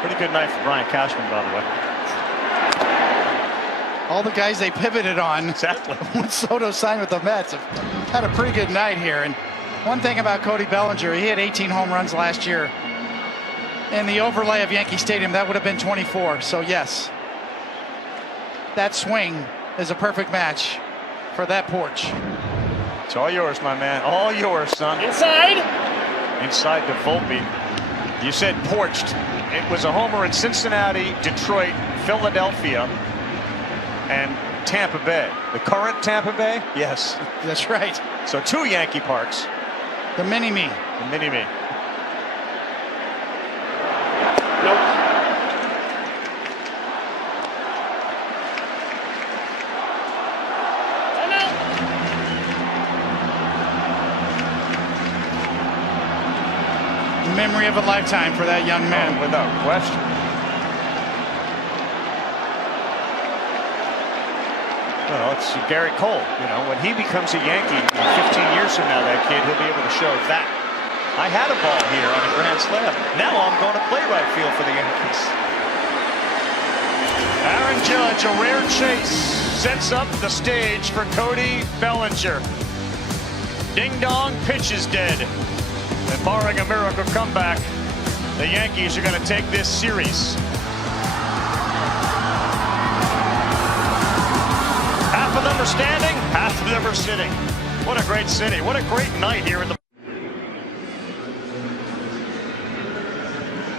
Pretty good night for Brian Cashman, by the way. All the guys they pivoted on Exactly. when Soto signed with the Mets have had a pretty good night here. And one thing about Cody Bellinger, he had 18 home runs last year. In the overlay of Yankee Stadium, that would have been 24. So yes, that swing is a perfect match for that porch. It's all yours, my man. All yours, son. Inside. Inside the Volpe. You said porched. It was a homer in Cincinnati, Detroit, Philadelphia, and Tampa Bay. The current Tampa Bay? Yes. That's right. So 2 Yankee parks. The mini-me. The mini-me. Nope. Memory of a lifetime for that young man. Oh, without question. Well, it's Garrett Cole. You know, when he becomes a Yankee 15 years from now, that kid, he'll be able to show that. I had a ball here on a grand slam. Now I'm going to play right field for the Yankees. Aaron Judge, a rare chase, sets up the stage for Cody Bellinger. Ding dong, pitch is dead. And barring a miracle comeback, the Yankees are going to take this series. Half of them are standing, half of them are sitting. What a great city. What a great night here in the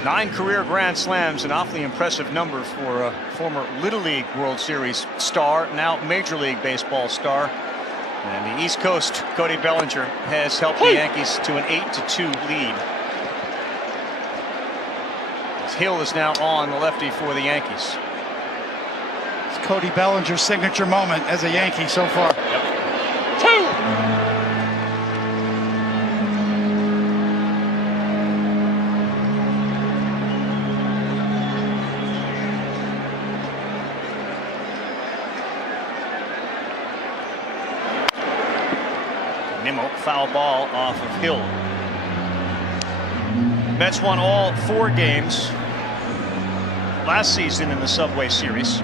9 career Grand Slams, an awfully impressive number for a former Little League World Series star, now Major League Baseball star. And the East Coast, Cody Bellinger, has helped the Yankees to an 8-2 lead. As Hill is now on the lefty for the Yankees. It's Cody Bellinger's signature moment as a Yankee so far. Yep. 2. Nimmo, foul ball off of Hill. Mets won all 4 games last season in the Subway Series.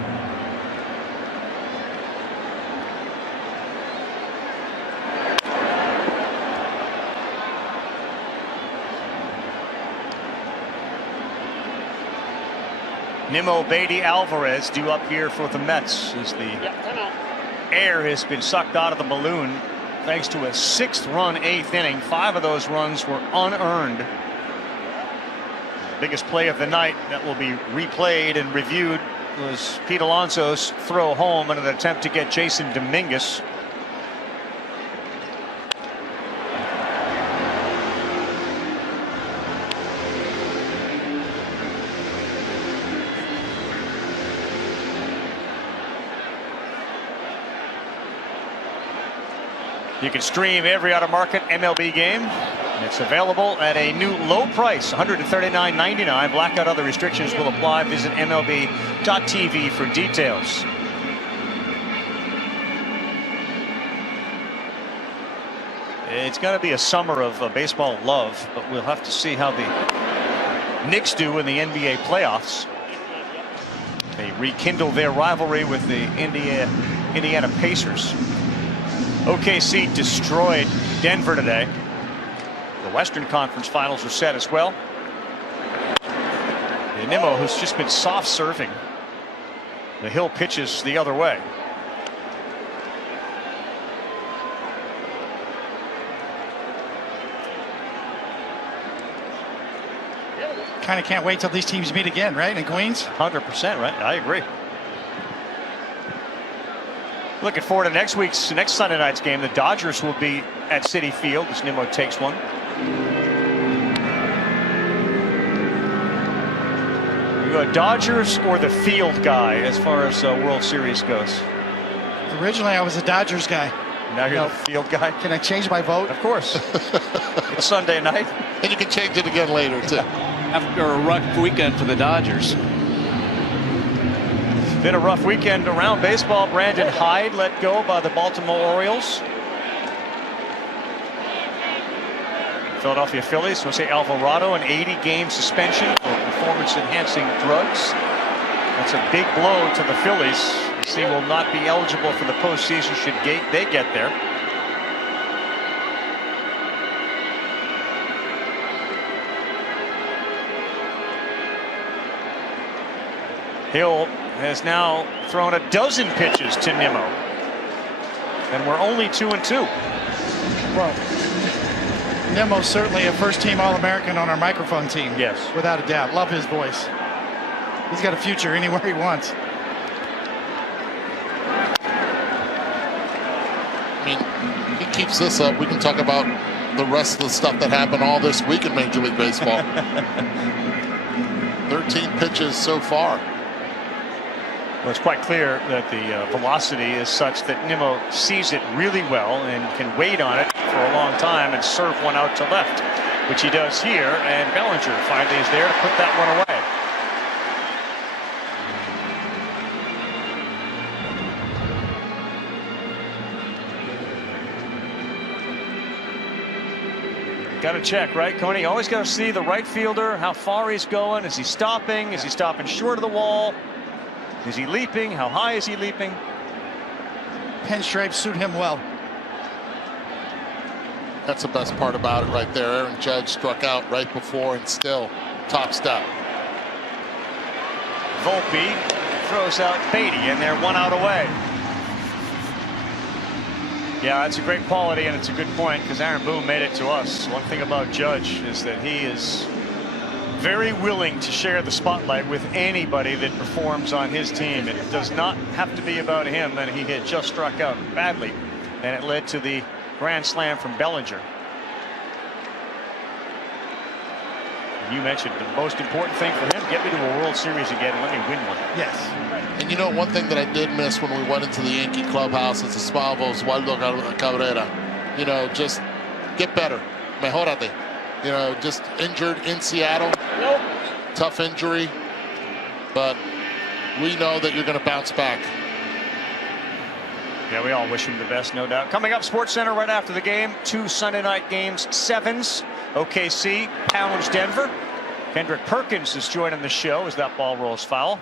Nimmo, Beatty, Alvarez due up here for the Mets as the air has been sucked out of the balloon thanks to a 6th-run 8th inning. 5 of those runs were unearned. The biggest play of the night that will be replayed and reviewed was Pete Alonso's throw home in an attempt to get Jason Dominguez. You can stream every out-of-market MLB game. It's available at a new low price, $139.99. Blackout other restrictions will apply. Visit MLB.tv for details. It's going to be a summer of baseball love, but we'll have to see how the Knicks do in the NBA playoffs. They rekindle their rivalry with the Indiana Pacers. OKC destroyed Denver today. The Western Conference Finals are set as well. And Nimmo, who's just been soft serving, the Hill pitches the other way. Kind of can't wait till these teams meet again, right, in Queens? 100%, right? I agree. Looking forward to next Sunday night's game. The Dodgers will be at Citi Field as Nimmo takes one. You go Dodgers or the field guy as far as World Series goes? Originally, I was a Dodgers guy. Now you're the field guy? Can I change my vote? Of course. It's Sunday night. And you can change it again later, too. After a rough weekend for the Dodgers. Been a rough weekend around baseball. Brandon Hyde let go by the Baltimore Orioles. Philadelphia Phillies, Jose Alvarado, an 80-game suspension for performance-enhancing drugs. That's a big blow to the Phillies. He will not be eligible for the postseason should they get there. Hill has now thrown a dozen pitches to Nimmo. And we're only 2-2. Well, Nimmo's certainly a first-team All-American on our microphone team. Yes. Without a doubt. Love his voice. He's got a future anywhere he wants. I mean, he keeps this up. We can talk about the rest of the stuff that happened all this week in Major League Baseball. 13 pitches so far. Well, it's quite clear that the velocity is such that Nimmo sees it really well and can wait on it for a long time and serve one out to left, which he does here. And Bellinger finally is there to put that one away. Got to check, right, Coney? You always got to see the right fielder, how far he's going. Is he stopping? Is he stopping short of the wall? Is he leaping? How high is he leaping? Pinstripes suit him well. That's the best part about it right there. Aaron Judge struck out right before and still top step. Volpe throws out Beatty, and they're 1 out away. Yeah, that's a great quality, and it's a good point because Aaron Boone made it to us. One thing about Judge is that he is very willing to share the spotlight with anybody that performs on his team. It does not have to be about him, and he had just struck out badly, and it led to the grand slam from Bellinger. You mentioned the most important thing for him: get me to a World Series again and let me win one. Yes. And you know, one thing that I did miss when we went into the Yankee clubhouse is the smile of Oswaldo Cabrera. You know, just get better. Mejorate. You know, just injured in Seattle. Nope. Tough injury. But we know that you're going to bounce back. Yeah, we all wish him the best, no doubt. Coming up, Sports Center right after the game. 2 Sunday night games, 7s. OKC pounds Denver. Kendrick Perkins is joining the show as that ball rolls foul.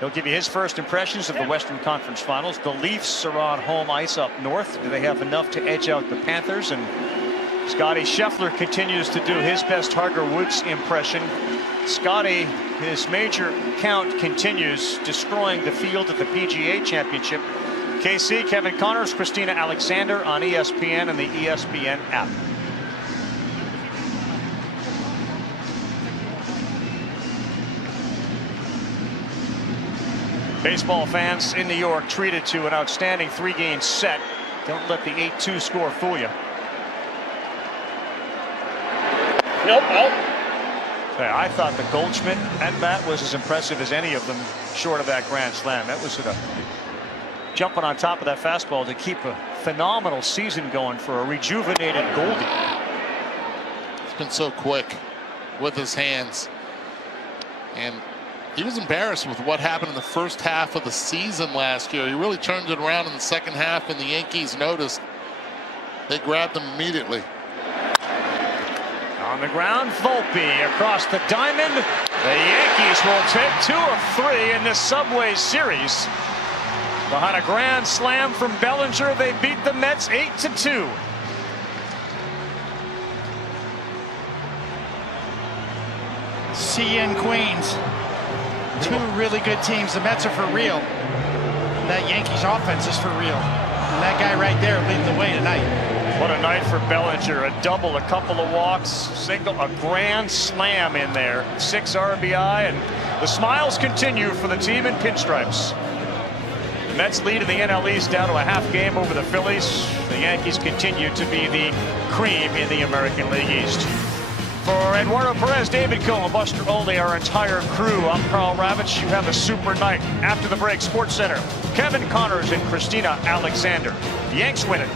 He'll give you his first impressions of the Western Conference Finals. The Leafs are on home ice up north. Do they have enough to edge out the Panthers? And Scotty Scheffler continues to do his best Tiger Woods impression. Scotty, his major count continues, destroying the field at the PGA Championship. KC, Kevin Connors, Christina Alexander on ESPN and the ESPN app. Baseball fans in New York treated to an outstanding 3-game set. Don't let the 8-2 score fool you. Nope, out. I thought the Goldschmidt at bat was as impressive as any of them short of that grand slam. That was sort of jumping on top of that fastball to keep a phenomenal season going for a rejuvenated Goldie. He's been so quick with his hands. And he was embarrassed with what happened in the first half of the season last year. He really turned it around in the second half, and the Yankees noticed. They grabbed him immediately. On the ground, Volpe across the diamond. The Yankees will take 2 of 3 in this Subway Series. Behind a grand slam from Bellinger, they beat the Mets 8-2. See you in Queens. 2 really good teams. The Mets are for real. That Yankees offense is for real. And that guy right there leading the way tonight. What a night for Bellinger. A double, a couple of walks, single, a grand slam in there. 6 RBI, and the smiles continue for the team in pinstripes. The Mets lead in the NL East down to a half game over the Phillies. The Yankees continue to be the cream in the American League East. For Eduardo Perez, David Cohen, Buster Olney, our entire crew, I'm Carl Ravitch. You have a super night. After the break, Sports Center, Kevin Connors and Christina Alexander. The Yanks win it